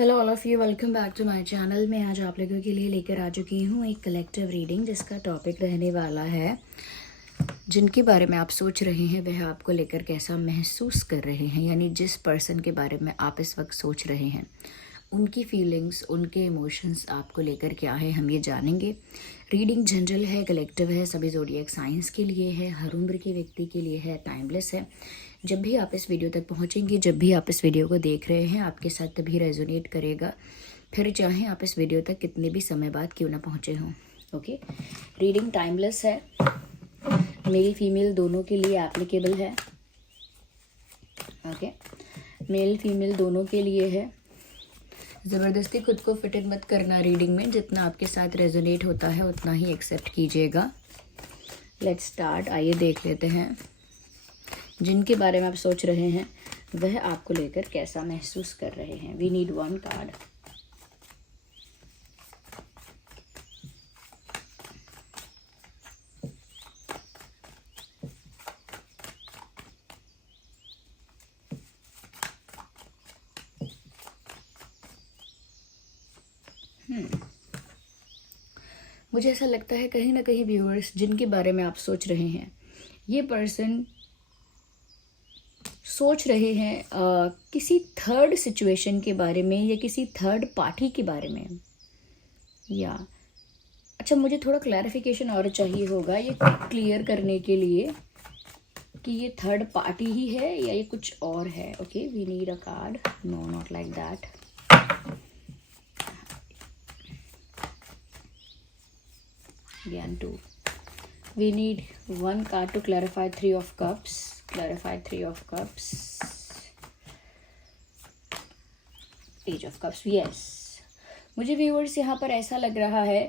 Hello all of you, welcome back to my channel. मैं आज आप लोगों के लिए लेकर आ चुकी हूँ एक कलेक्टिव रीडिंग जिसका टॉपिक रहने वाला है जिनके बारे में आप सोच रहे हैं वह आपको लेकर कैसा महसूस कर रहे हैं, यानी जिस पर्सन के बारे में आप इस वक्त सोच रहे हैं उनकी फीलिंग्स, उनके इमोशंस आपको लेकर क्या है, हम ये जानेंगे। रीडिंग जनरल है, कलेक्टिव है, सभी ज़ोडिएक साइंस के लिए है, हर उम्र के व्यक्ति के लिए है, टाइमलेस है। जब भी आप इस वीडियो तक पहुंचेंगे, जब भी आप इस वीडियो को देख रहे हैं, आपके साथ तभी रेजोनेट करेगा, फिर चाहें आप इस वीडियो तक कितने भी समय बाद क्यों ना पहुंचे हों। ओके, रीडिंग टाइमलेस है, मेल फीमेल दोनों के लिए एप्लीकेबल है। ओके, मेल फीमेल दोनों के लिए है। ज़बरदस्ती खुद को फिट इन मत करना रीडिंग में, जितना आपके साथ रेजोनेट होता है उतना ही एक्सेप्ट कीजिएगा। लेट्स स्टार्ट, आइए देख लेते हैं जिनके बारे में आप सोच रहे हैं वह आपको लेकर कैसा महसूस कर रहे हैं। We need one card. मुझे ऐसा लगता है कहीं ना कहीं व्यूअर्स जिनके बारे में आप सोच रहे हैं, ये पर्सन सोच रहे हैं किसी थर्ड सिचुएशन के बारे में या किसी थर्ड पार्टी के बारे में। या अच्छा, मुझे थोड़ा क्लैरिफिकेशन और चाहिए होगा ये क्लियर करने के लिए कि ये थर्ड पार्टी ही है या ये कुछ और है। Okay, we need a card. No, not like that. Again, 2. We need one card to clarify 3 of cups. Clarify 3 of cups. Page of cups. Yes. मुझे व्यूअर्स यहाँ पर ऐसा लग रहा है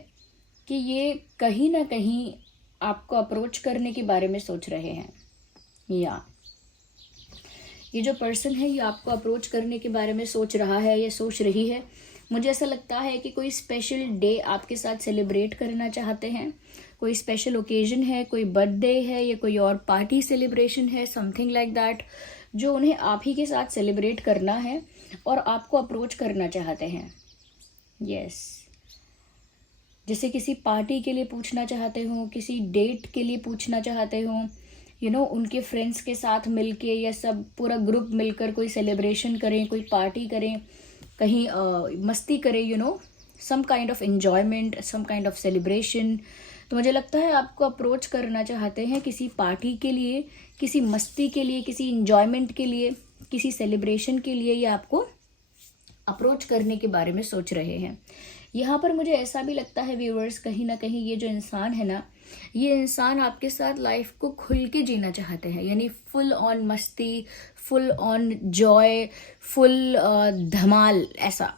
कि ये कहीं ना कहीं आपको अप्रोच करने के बारे में सोच रहे हैं, या ये जो पर्सन है ये आपको अप्रोच करने के बारे में सोच रहा है या सोच रही है। मुझे ऐसा लगता है कि कोई स्पेशल डे आपके साथ सेलिब्रेट करना चाहते हैं, कोई स्पेशल ओकेजन है, कोई बर्थडे है या कोई और पार्टी सेलिब्रेशन है, समथिंग लाइक दैट, जो उन्हें आप ही के साथ सेलिब्रेट करना है और आपको अप्रोच करना चाहते हैं। यस, जैसे किसी पार्टी के लिए पूछना चाहते हो, किसी डेट के लिए पूछना चाहते हो, उनके फ्रेंड्स के साथ मिलके या सब पूरा ग्रुप मिलकर कोई सेलिब्रेशन करें, कोई पार्टी करें, कहीं मस्ती करें, some kind of enjoyment, some kind of celebration. तो मुझे लगता है आपको अप्रोच करना चाहते हैं किसी पार्टी के लिए, किसी मस्ती के लिए, किसी एन्जॉयमेंट के लिए, किसी सेलिब्रेशन के लिए, ये आपको अप्रोच करने के बारे में सोच रहे हैं। यहाँ पर मुझे ऐसा भी लगता है व्यूअर्स, कहीं ना कहीं ये जो इंसान है ना, ये इंसान आपके साथ लाइफ को खुल के जीना चाहते हैं, यानी फुल ऑन मस्ती, फुल ऑन जॉय, फुल धमाल ऐसा,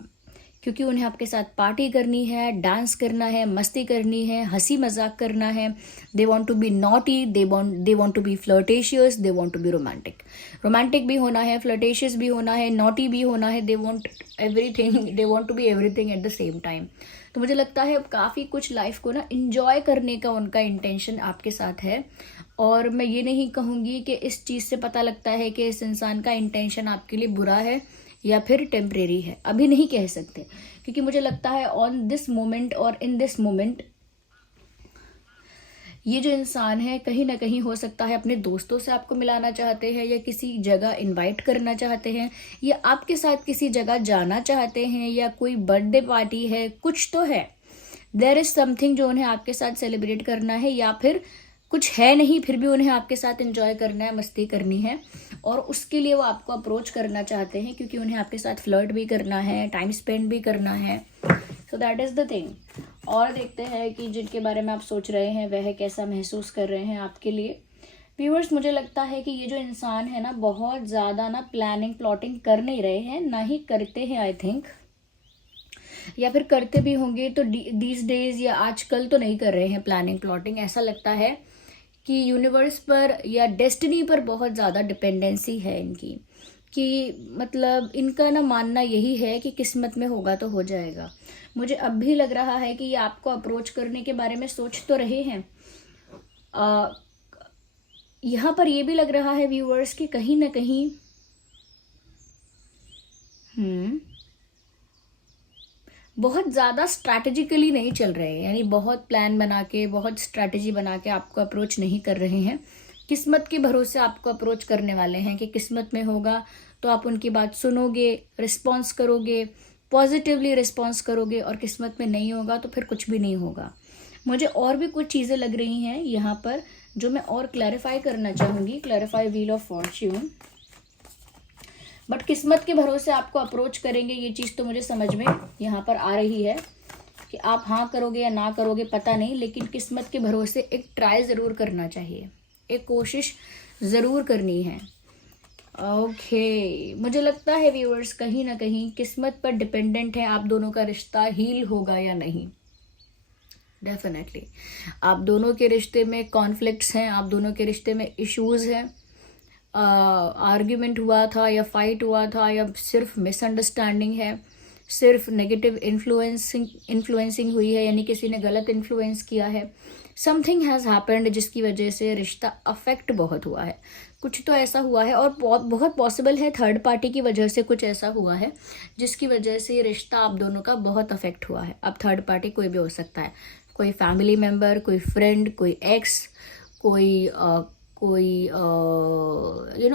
क्योंकि उन्हें आपके साथ पार्टी करनी है, डांस करना है, मस्ती करनी है, हंसी मजाक करना है। They want to be naughty, they want to be flirtatious, they want to be romantic भी होना है, फ्लर्टेशियस भी होना है, नॉटी भी होना है। They want everything, they want to be everything at the same time. तो मुझे लगता है काफ़ी कुछ लाइफ को ना इंजॉय करने का उनका इंटेंशन आपके साथ है। और मैं ये नहीं कहूँगी कि इस चीज़ से पता लगता है कि इस इंसान का इंटेंशन आपके लिए बुरा है या फिर टेम्परेरी है, अभी नहीं कह सकते, क्योंकि मुझे लगता है ऑन दिस मोमेंट और इन दिस मोमेंट ये जो इंसान है कहीं ना कहीं हो सकता है अपने दोस्तों से आपको मिलाना चाहते हैं या किसी जगह इनवाइट करना चाहते हैं या आपके साथ किसी जगह जाना चाहते हैं या कोई बर्थडे पार्टी है, कुछ तो है। देयर इज समथिंग जो उन्हें आपके साथ सेलिब्रेट करना है, या फिर कुछ है नहीं फिर भी उन्हें आपके साथ एंजॉय करना है, मस्ती करनी है, और उसके लिए वो आपको अप्रोच करना चाहते हैं क्योंकि उन्हें आपके साथ फ्लर्ट भी करना है, टाइम स्पेंड भी करना है। So that is the thing. और देखते हैं कि जिनके बारे में आप सोच रहे हैं वह कैसा महसूस कर रहे हैं आपके लिए। व्यूअर्स, मुझे लगता है कि ये जो इंसान है ना, बहुत ज़्यादा ना प्लानिंग प्लॉटिंग कर नहीं रहे हैं, ना ही करते हैं आई थिंक, या फिर करते भी होंगे तो दीज डेज या आजकल तो नहीं कर रहे हैं प्लानिंग प्लॉटिंग। ऐसा लगता है कि यूनिवर्स पर या डेस्टिनी पर बहुत ज़्यादा डिपेंडेंसी है इनकी, कि मतलब इनका ना मानना यही है कि किस्मत में होगा तो हो जाएगा। मुझे अब भी लग रहा है कि ये आपको अप्रोच करने के बारे में सोच तो रहे हैं। यहाँ पर ये भी लग रहा है व्यूअर्स कि कहीं ना कहीं बहुत ज़्यादा स्ट्रैटेजिकली नहीं चल रहे हैं, यानी बहुत प्लान बना के, बहुत स्ट्रैटेजी बना के आपको अप्रोच नहीं कर रहे हैं। किस्मत के भरोसे आपको अप्रोच करने वाले हैं कि किस्मत में होगा तो आप उनकी बात सुनोगे, रिस्पॉन्स करोगे, पॉजिटिवली रिस्पॉन्स करोगे, और किस्मत में नहीं होगा तो फिर कुछ भी नहीं होगा। मुझे और भी कुछ चीज़ें लग रही हैं यहाँ पर जो मैं और क्लैरिफाई करना चाहूँगी। Clarify wheel of Fortune. But किस्मत के भरोसे आपको अप्रोच करेंगे, ये चीज़ तो मुझे समझ में यहाँ पर आ रही है कि आप हाँ करोगे या ना करोगे पता नहीं, लेकिन किस्मत के भरोसे एक ट्राई ज़रूर करना चाहिए, एक कोशिश ज़रूर करनी है। ओके, मुझे लगता है व्यूअर्स कहीं ना कहीं किस्मत पर डिपेंडेंट है आप दोनों का रिश्ता हील होगा या नहीं। डेफिनेटली आप दोनों के रिश्ते में कॉन्फ्लिक्ट्स हैं, आप दोनों के रिश्ते में इश्यूज हैं। आर्ग्यूमेंट हुआ था या फाइट हुआ था या सिर्फ मिसअंडरस्टैंडिंग है, सिर्फ नेगेटिव इन्फ्लुएंसिंग हुई है, यानी किसी ने गलत इन्फ्लुएंस किया है। समथिंग हैज़ हैपेंड जिसकी वजह से रिश्ता अफेक्ट बहुत हुआ है, कुछ तो ऐसा हुआ है। और बहुत पॉसिबल है थर्ड पार्टी की वजह से कुछ ऐसा हुआ है जिसकी वजह से रिश्ता आप दोनों का बहुत अफेक्ट हुआ है। अब थर्ड पार्टी कोई भी हो सकता है, कोई फैमिली मेम्बर, कोई फ्रेंड, कोई एक्स, कोई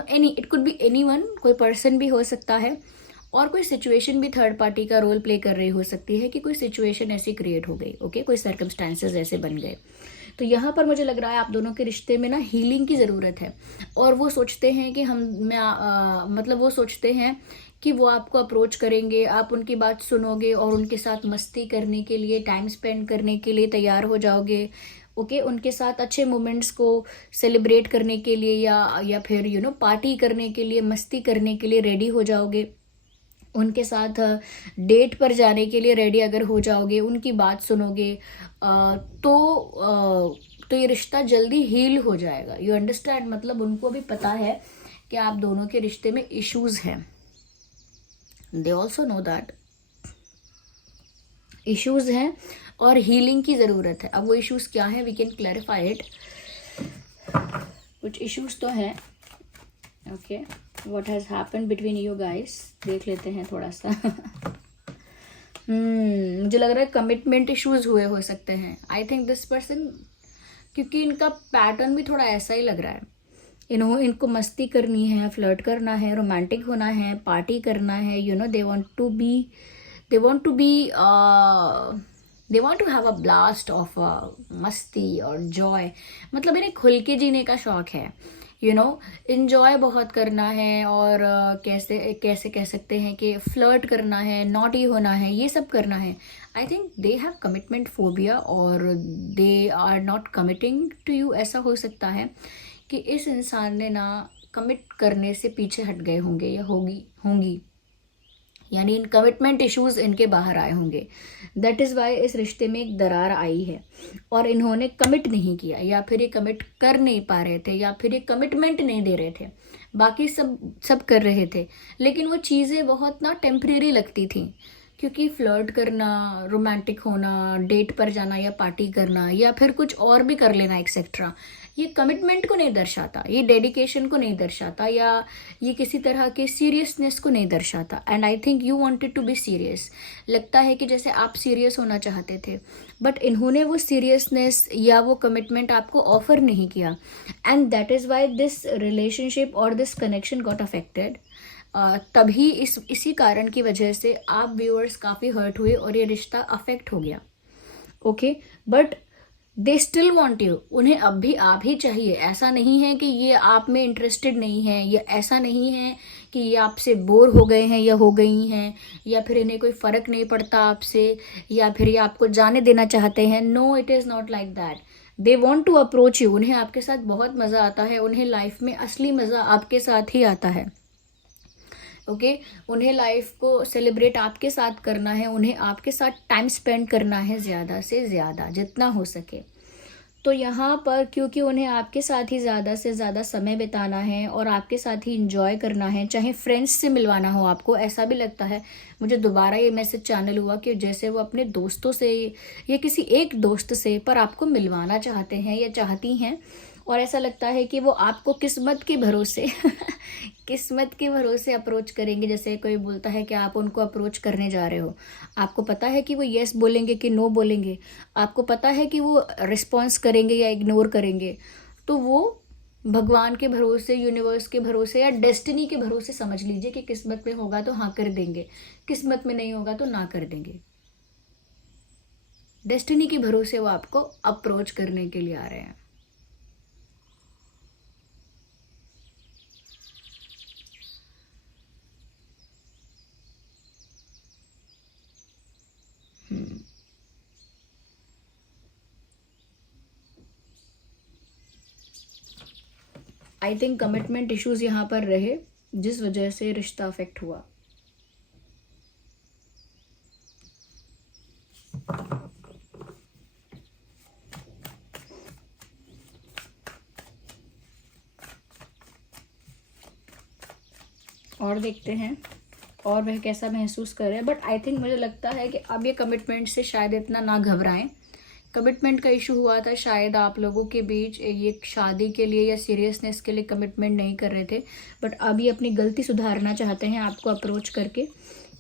any, it could be anyone, कोई पर्सन भी हो सकता है, और कोई सिचुएशन भी थर्ड पार्टी का रोल प्ले कर रही हो सकती है कि कोई सिचुएशन ऐसी क्रिएट हो गई, ओके, कोई सर्कमस्टांसेस ऐसे बन गए। तो यहाँ पर मुझे लग रहा है आप दोनों के रिश्ते में ना हीलिंग की ज़रूरत है, और वो सोचते हैं कि मतलब वो सोचते हैं कि वो आपको अप्रोच करेंगे, आप उनकी बात सुनोगे और उनके साथ मस्ती करने के लिए, टाइम स्पेंड करने के लिए तैयार हो जाओगे, ओके, उनके साथ अच्छे मोमेंट्स को सेलिब्रेट करने के लिए या फिर पार्टी करने के लिए, मस्ती करने के लिए रेडी हो जाओगे, उनके साथ डेट पर जाने के लिए रेडी अगर हो जाओगे, उनकी बात सुनोगे, तो ये रिश्ता जल्दी हील हो जाएगा। यू अंडरस्टैंड, मतलब उनको भी पता है कि आप दोनों के रिश्ते में इश्यूज हैं। They also know that issues हैं और हीलिंग की ज़रूरत है। अब वो इश्यूज क्या है, वी कैन क्लैरिफाई इट। कुछ इश्यूज तो हैं, okay, what has happened between you guys, देख लेते हैं थोड़ा सा। मुझे लग रहा है कमिटमेंट इश्यूज हुए हो सकते हैं। आई थिंक दिस पर्सन, क्योंकि इनका पैटर्न भी थोड़ा ऐसा ही लग रहा है, इनको मस्ती करनी है, फ्लर्ट करना है, रोमांटिक होना है, पार्टी करना है, they want to have a blast of मस्ती और जॉय, मतलब इन्हें खुल के जीने का शौक है, इंजॉय बहुत करना है, और कैसे कैसे कह सकते हैं कि फ्लर्ट करना है, नॉटी होना है, ये सब करना है। I think they have commitment phobia और they are not committing to you. ऐसा हो सकता है कि इस इंसान ने ना कमिट करने से पीछे हट गए होंगे या होंगी, यानी इन कमिटमेंट इश्यूज इनके बाहर आए होंगे। दैट इज़ वाई इस रिश्ते में एक दरार आई है, और इन्होंने कमिट नहीं किया, या फिर ये कमिट कर नहीं पा रहे थे, या फिर ये कमिटमेंट नहीं दे रहे थे। बाकी सब कर रहे थे, लेकिन वो चीज़ें बहुत ना टेम्परेरी लगती थी, क्योंकि फ्लर्ट करना, रोमांटिक होना, डेट पर जाना या पार्टी करना या फिर कुछ और भी कर लेना एक्सेट्रा, ये कमिटमेंट को नहीं दर्शाता, ये डेडिकेशन को नहीं दर्शाता, या ये किसी तरह के सीरियसनेस को नहीं दर्शाता। And I think you wanted to be serious. लगता है कि जैसे आप सीरियस होना चाहते थे, बट इन्होंने वो सीरियसनेस या वो कमिटमेंट आपको ऑफर नहीं किया, and that is why this relationship और दिस कनेक्शन गॉट अफेक्टेड। तभी इसी कारण की वजह से आप व्यूअर्स काफ़ी हर्ट हुए और ये रिश्ता अफेक्ट हो गया, okay. But they still want you, उन्हें अब भी आप ही चाहिए। ऐसा नहीं है कि ये आप में इंटरेस्टेड नहीं है, या ऐसा नहीं है कि ये आपसे बोर हो गए हैं या हो गई हैं, या फिर इन्हें कोई फ़र्क नहीं पड़ता आपसे, या फिर ये आपको जाने देना चाहते हैं। No, it is not like that. They want to approach you. उन्हें आपके साथ बहुत मज़ा आता है, उन्हें लाइफ में असली मज़ा आपके साथ ही आता है, ओके। उन्हें लाइफ को सेलिब्रेट आपके साथ करना है, उन्हें आपके साथ टाइम स्पेंड करना है ज़्यादा से ज़्यादा जितना हो सके। तो यहाँ पर क्योंकि उन्हें आपके साथ ही ज़्यादा से ज़्यादा समय बिताना है और आपके साथ ही इंजॉय करना है, चाहे फ्रेंड्स से मिलवाना हो आपको। ऐसा भी लगता है मुझे, दोबारा ये मैसेज चैनल हुआ कि जैसे वो अपने दोस्तों से या किसी एक दोस्त से पर आपको मिलवाना चाहते हैं या चाहती हैं, और ऐसा लगता है कि वो आपको किस्मत के भरोसे किस्मत के भरोसे अप्रोच करेंगे। जैसे कोई बोलता है कि आप उनको अप्रोच करने जा रहे हो, आपको पता है कि वो येस बोलेंगे कि नो बोलेंगे, आपको पता है कि वो रिस्पॉन्स करेंगे या इग्नोर करेंगे, तो वो भगवान के भरोसे, यूनिवर्स के भरोसे या डेस्टिनी के भरोसे समझ लीजिए कि किस्मत में होगा तो हाँ कर देंगे, किस्मत में नहीं होगा तो ना कर देंगे। डेस्टिनी के भरोसे वो आपको अप्रोच करने के लिए आ रहे हैं। आई थिंक कमिटमेंट इश्यूज यहाँ पर रहे, जिस वजह से रिश्ता अफेक्ट हुआ। और देखते हैं और वह कैसा महसूस कर रहे हैं। बट आई थिंक मुझे लगता है कि अब ये कमिटमेंट से शायद इतना ना घबराएं। कमिटमेंट का इशू हुआ था, शायद आप लोगों के बीच ये शादी के लिए या सीरियसनेस के लिए कमिटमेंट नहीं कर रहे थे, बट अब ये अपनी गलती सुधारना चाहते हैं आपको अप्रोच करके।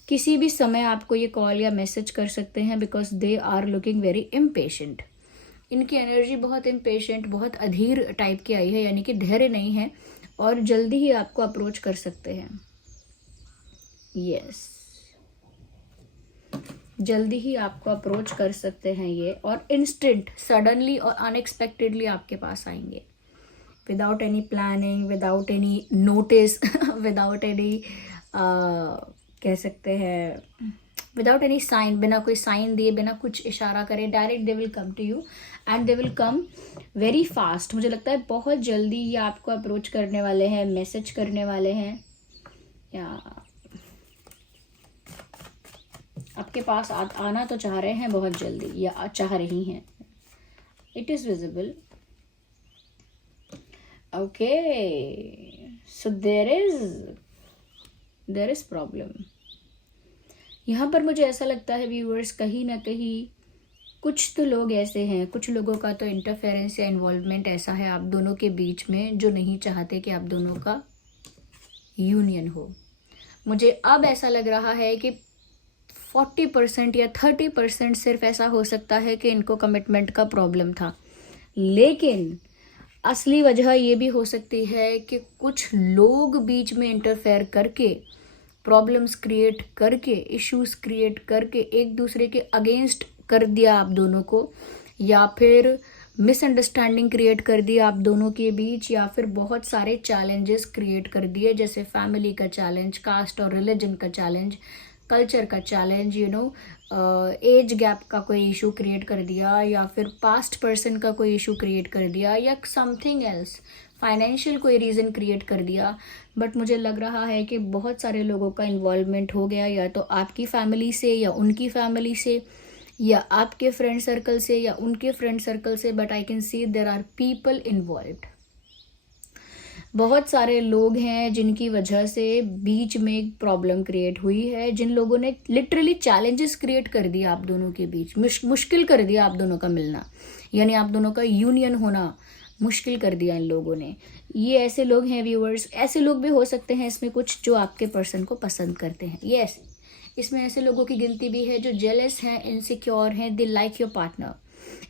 किसी भी समय आपको ये कॉल या मैसेज कर सकते हैं, because they are looking very impatient. इनकी एनर्जी बहुत इम्पेशेंट, बहुत अधीर टाइप की आई है, यानी कि धैर्य नहीं है, और जल्दी ही आपको अप्रोच कर सकते हैं। यस, जल्दी ही आपको अप्रोच कर सकते हैं ये, और इंस्टेंट, सडनली और अनएक्सपेक्टेडली आपके पास आएंगे, without any planning, without any notice, without any कह सकते हैं विदाउट एनी साइन, बिना कोई साइन दिए, बिना कुछ इशारा करे, direct they will come to you and they will come very fast. मुझे लगता है बहुत जल्दी ये आपको अप्रोच करने वाले हैं, मैसेज करने वाले हैं, या आपके पास आना तो चाह रहे हैं बहुत जल्दी, या चाह रही हैं। It is visible. Okay, so there is problem यहाँ पर। मुझे ऐसा लगता है व्यूअर्स, कहीं ना कहीं कुछ तो लोग ऐसे हैं, कुछ लोगों का तो इंटरफेरेंस या इन्वॉल्वमेंट ऐसा है आप दोनों के बीच में, जो नहीं चाहते कि आप दोनों का यूनियन हो। मुझे अब ऐसा लग रहा है कि 40% या 30% सिर्फ ऐसा हो सकता है कि इनको कमिटमेंट का प्रॉब्लम था, लेकिन असली वजह ये भी हो सकती है कि कुछ लोग बीच में इंटरफेयर करके, प्रॉब्लम्स क्रिएट करके, इश्यूज क्रिएट करके एक दूसरे के अगेंस्ट कर दिया आप दोनों को, या फिर मिसअंडरस्टैंडिंग क्रिएट कर दी आप दोनों के बीच, या फिर बहुत सारे चैलेंजेस क्रिएट कर दिए, जैसे फैमिली का चैलेंज, कास्ट और रिलीजन का चैलेंज, कल्चर का चैलेंज, एज गैप का कोई इशू क्रिएट कर दिया, या फिर पास्ट पर्सन का कोई इशू क्रिएट कर दिया, या समथिंग एल्स, फाइनेंशियल कोई रीज़न क्रिएट कर दिया। बट मुझे लग रहा है कि बहुत सारे लोगों का इन्वॉल्वमेंट हो गया, या तो आपकी फैमिली से, या उनकी फैमिली से, या आपके फ्रेंड सर्कल से, या उनके फ्रेंड सर्कल से। But I can see there are people involved. बहुत सारे लोग हैं जिनकी वजह से बीच में एक प्रॉब्लम क्रिएट हुई है, जिन लोगों ने लिटरली चैलेंजेस क्रिएट कर दिया आप दोनों के बीच, मुश्किल कर दिया आप दोनों का मिलना, यानी आप दोनों का यूनियन होना मुश्किल कर दिया इन लोगों ने। ये ऐसे लोग हैं व्यूअर्स, ऐसे लोग भी हो सकते हैं इसमें कुछ जो आपके पर्सन को पसंद करते हैं। यस, इसमें ऐसे लोगों की गिनती भी है जो जेलस हैं, इनसिक्योर हैं, दे लाइक योर पार्टनर।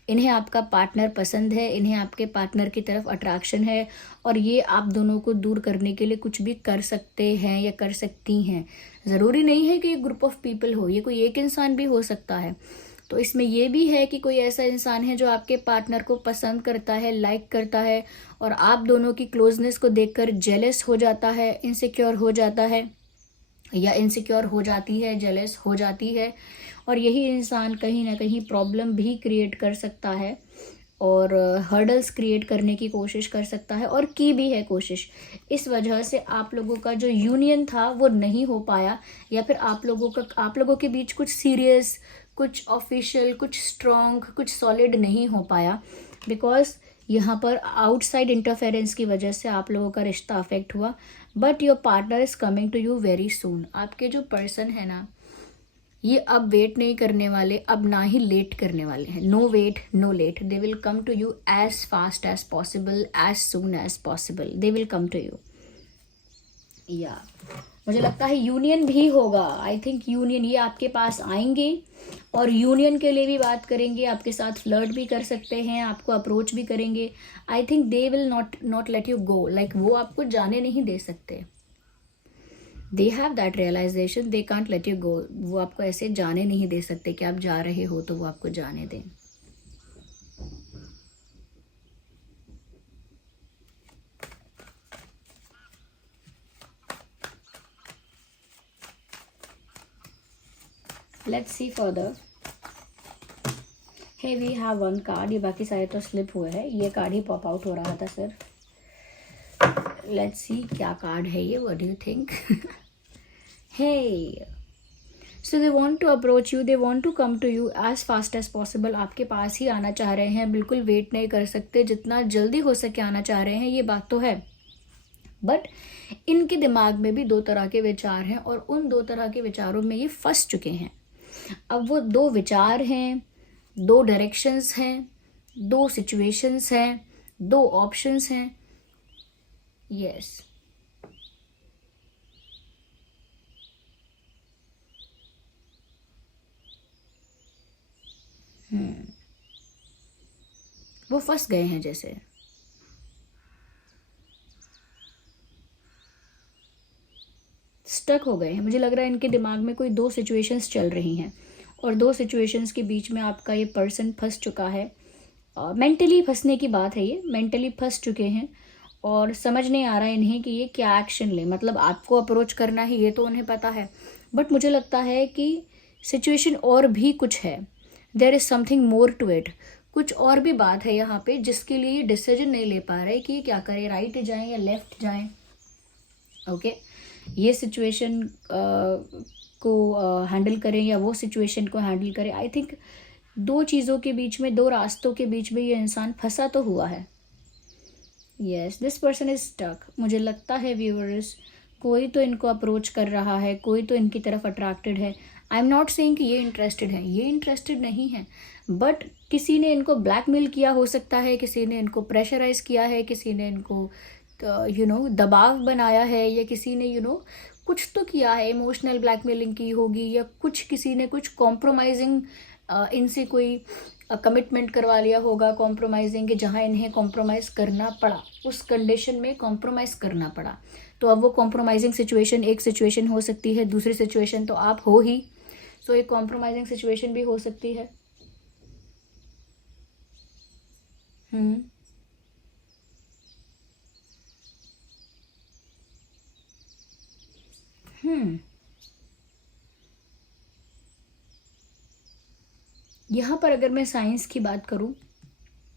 इन्हें आपका पार्टनर पसंद है, इन्हें आपके पार्टनर की तरफ अट्रैक्शन है, और ये आप दोनों को दूर करने के लिए कुछ भी कर सकते हैं या कर सकती हैं। ज़रूरी नहीं है कि ये ग्रुप ऑफ पीपल हो, ये कोई एक इंसान भी हो सकता है। तो इसमें ये भी है कि कोई ऐसा इंसान है जो आपके पार्टनर को पसंद करता है, लाइक करता है, और आप दोनों की क्लोजनेस को देखकर जेलस हो जाता है, इनसिक्योर हो जाता है, या इनसिक्योर हो जाती है, जेलस हो जाती है। और यही इंसान कहीं ना कहीं प्रॉब्लम भी क्रिएट कर सकता है, और हर्डल्स क्रिएट करने की कोशिश कर सकता है, और की भी है कोशिश। इस वजह से आप लोगों का जो यूनियन था वो नहीं हो पाया, या फिर आप लोगों के बीच कुछ सीरियस, कुछ ऑफिशियल, कुछ स्ट्रॉन्ग, कुछ सॉलिड नहीं हो पाया, बिकॉज यहाँ पर आउटसाइड इंटरफेरेंस की वजह से आप लोगों का रिश्ता अफेक्ट हुआ। But your partner is coming to you very soon. आपके जो पर्सन है ना, ये अब वेट नहीं करने वाले, अब ना ही लेट करने वाले हैं. No wait no late, they will come to you as fast as possible, as soon as possible, they will come to you. या मुझे लगता है यूनियन भी होगा. आई थिंक यूनियन, ये आपके पास आएंगे और यूनियन के लिए भी बात करेंगे, आपके साथ फ्लर्ट भी कर सकते हैं, आपको अप्रोच भी करेंगे. I think they will not let you go, like वो आपको जाने नहीं दे सकते. They have that realization, they can't let you go. वो आपको ऐसे जाने नहीं दे सकते कि आप जा रहे हो तो वो आपको जाने दें. Let's see further. Hey we have one card, ये बाकी सारे तो स्लिप हुए हैं, ये कार्ड ही पॉप आउट हो रहा था सर. लेट्स सी क्या कार्ड है ये, what do you think. Hey, so they want to approach you, they want to come to you as fast as possible. आपके पास ही आना चाह रहे हैं, बिल्कुल वेट नहीं कर सकते, जितना जल्दी हो सके आना चाह रहे हैं, ये बात तो है. बट इनके दिमाग में भी दो तरह के विचार हैं और उन दो तरह के विचारों में ये फंस चुके हैं. अब वो दो विचार हैं, दो डायरेक्शंस हैं, दो सिचुएशंस हैं, दो ऑप्शंस हैं. यस, वो फंस गए हैं, जैसे स्टक हो गए हैं. मुझे लग रहा है इनके दिमाग में कोई दो सिचुएशंस चल रही हैं और दो सिचुएशंस के बीच में आपका ये पर्सन फंस चुका है. मेंटली फंसने की बात है, ये मेंटली फंस चुके हैं और समझ नहीं आ रहा है इन्हें कि ये क्या एक्शन ले. मतलब आपको अप्रोच करना है ये तो उन्हें पता है, बट मुझे लगता है कि सिचुएशन और भी कुछ है. There is something more to it. कुछ और भी बात है यहाँ पे जिसके लिए ये डिसीजन नहीं ले पा रहे कि ये क्या करें, राइट जाएं या लेफ्ट जाएं. ओके, ये सिचुएशन को हैंडल करें या वो सिचुएशन को हैंडल करें. आई थिंक दो चीज़ों के बीच में, दो रास्तों के बीच में ये इंसान फंसा तो हुआ है. Yes, this person is stuck. मुझे लगता है व्यूअर्स, कोई तो इनको अप्रोच कर रहा है, कोई तो इनकी तरफ अट्रैक्टेड है. आई एम नॉट सेइंग कि ये इंटरेस्टेड है, ये इंटरेस्टेड नहीं है, बट किसी ने इनको ब्लैकमेल किया हो सकता है, किसी ने इनको प्रेशराइज किया है, किसी ने इनको दबाव बनाया है, या किसी ने कुछ तो किया है, इमोशनल ब्लैकमेलिंग की होगी, या कुछ किसी ने कुछ कॉम्प्रोमाइजिंग इनसे कोई कमिटमेंट करवा लिया होगा, कॉम्प्रोमाइजिंग, जहाँ इन्हें कॉम्प्रोमाइज़ करना पड़ा, उस कंडीशन में कॉम्प्रोमाइज़ करना पड़ा. तो अब वो कॉम्प्रोमाइजिंग सिचुएशन एक सिचुएशन हो सकती है, दूसरी सिचुएशन तो आप हो ही, सो एक कॉम्प्रोमाइजिंग सिचुएशन भी हो सकती है. यहाँ पर अगर मैं साइंस की बात करूँ,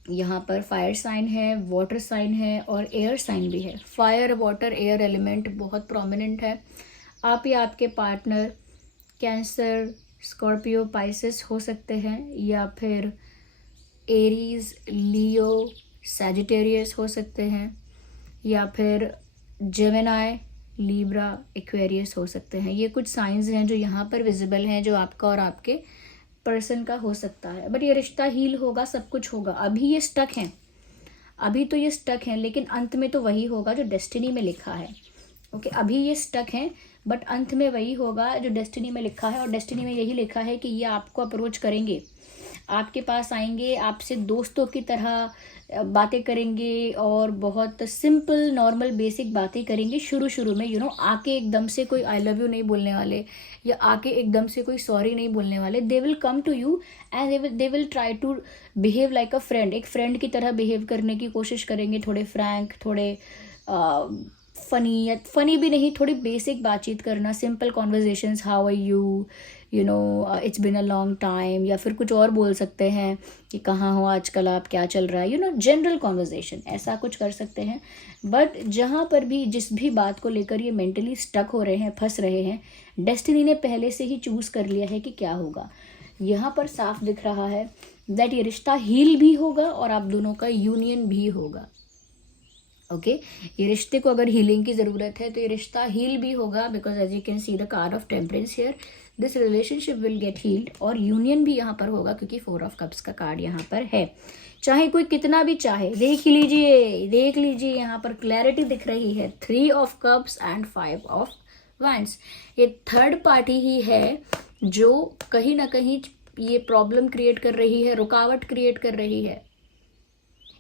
यहाँ पर फायर साइन है, वाटर साइन है और एयर साइन भी है. फायर, वाटर, एयर एलिमेंट बहुत प्रोमिनेंट है. आप या आपके पार्टनर कैंसर, स्कॉर्पियो, पाइसेस हो सकते हैं, या फिर एरीज, लियो, सैजिटेरियस हो सकते हैं, या फिर जेमिनाई, लीब्रा, एक्वेरियस हो सकते हैं. ये कुछ साइंस हैं जो यहाँ पर विजिबल हैं, जो आपका और आपके पर्सन का हो सकता है. बट ये रिश्ता हील होगा, सब कुछ होगा. अभी ये स्टक हैं, अभी तो ये स्टक हैं, लेकिन अंत में तो वही होगा जो डेस्टिनी में लिखा है. ओके, अभी ये स्टक हैं, बट अंत में वही होगा जो डेस्टिनी में लिखा है. और डेस्टिनी में यही लिखा है कि ये आपको अप्रोच करेंगे, आपके पास आएंगे, आपसे दोस्तों की तरह बातें करेंगे और बहुत सिंपल नॉर्मल बेसिक बातें करेंगे शुरू शुरू में. आके एकदम से कोई आई लव यू नहीं बोलने वाले, या आके एकदम से कोई सॉरी नहीं बोलने वाले. They will come to you and they will try to behave like a friend. एक फ्रेंड की तरह बिहेव करने की कोशिश करेंगे, थोड़े फ्रैंक, थोड़े फनी, या फनी भी नहीं, थोड़ी बेसिक बातचीत करना, simple conversations, how are you, it's been a long time, या फिर कुछ और बोल सकते हैं कि कहाँ हो आजकल आप, क्या चल रहा है, जनरल कॉन्वर्जेशन, ऐसा कुछ कर सकते हैं. बट जहाँ पर भी जिस भी बात को लेकर ये मेंटली स्टक हो रहे हैं, फंस रहे हैं, डेस्टिनी ने पहले से ही चूज़ कर लिया है कि क्या होगा. यहाँ पर साफ दिख रहा है दैट ये रिश्ता हील भी होगा और आप दोनों का यूनियन भी होगा. ओके, ये रिश्ते को अगर हीलिंग की ज़रूरत है तो ये रिश्ता हील भी होगा, because as you can see the card of temperance here. This relationship will get healed, और यूनियन भी यहाँ पर होगा क्योंकि 4 ऑफ कप्स का कार्ड यहाँ पर है। चाहे कोई कितना भी चाहे, देख लीजिए यहाँ पर क्लैरिटी दिख रही है। 3 of cups and 5 of wands. ये थर्ड पार्टी ही है जो कहीं ना कहीं ये प्रॉब्लम क्रिएट कर रही है, रुकावट क्रिएट कर रही है।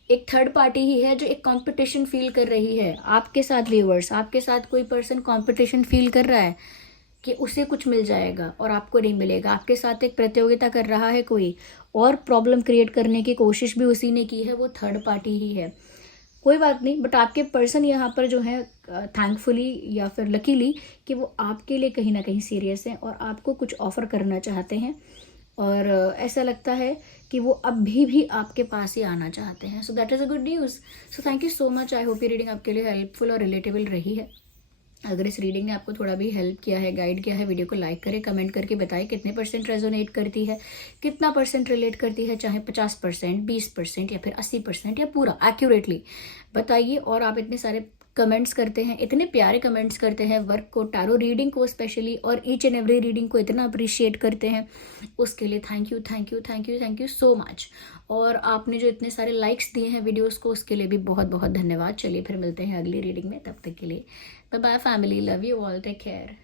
एक थर्ड पार्टी ही है जो एक कंपटीशन फील कर रही है आपके साथ। व्यूअर्स, आपके साथ कोई पर्सन कंपटीशन फील कर रहा है कि उसे कुछ मिल जाएगा और आपको नहीं मिलेगा। आपके साथ एक प्रतियोगिता कर रहा है कोई, और प्रॉब्लम क्रिएट करने की कोशिश भी उसी ने की है, वो थर्ड पार्टी ही है। कोई बात नहीं, बट आपके पर्सन यहाँ पर जो है थैंकफुली या फिर लकीली कि वो आपके लिए कहीं ना कहीं सीरियस हैं और आपको कुछ ऑफर करना चाहते हैं, और ऐसा लगता है कि वो अभी भी आपके पास ही आना चाहते हैं। So that is a good news. So thank you so much. I hope ये रीडिंग आपके लिए हेल्पफुल और रिलेटेबल रही है। अगर इस रीडिंग ने आपको थोड़ा भी हेल्प किया है, गाइड किया है, वीडियो को लाइक करें, कमेंट करके बताएं कितने % रेजोनेट करती है, कितना % रिलेट करती है, चाहे 50%, 20% या फिर 80% या पूरा एक्यूरेटली बताइए। और आप इतने सारे कमेंट्स करते हैं, इतने प्यारे कमेंट्स करते हैं, वर्क को, टारो रीडिंग को स्पेशली, और ईच एंड एवरी रीडिंग को इतना अप्रिशिएट करते हैं, उसके लिए थैंक यू सो मच। और आपने जो इतने सारे लाइक्स दिए हैं वीडियोस को, उसके लिए भी बहुत बहुत धन्यवाद। चलिए फिर मिलते हैं अगली रीडिंग में, तब तक के लिए bye bye family, love you all, take care.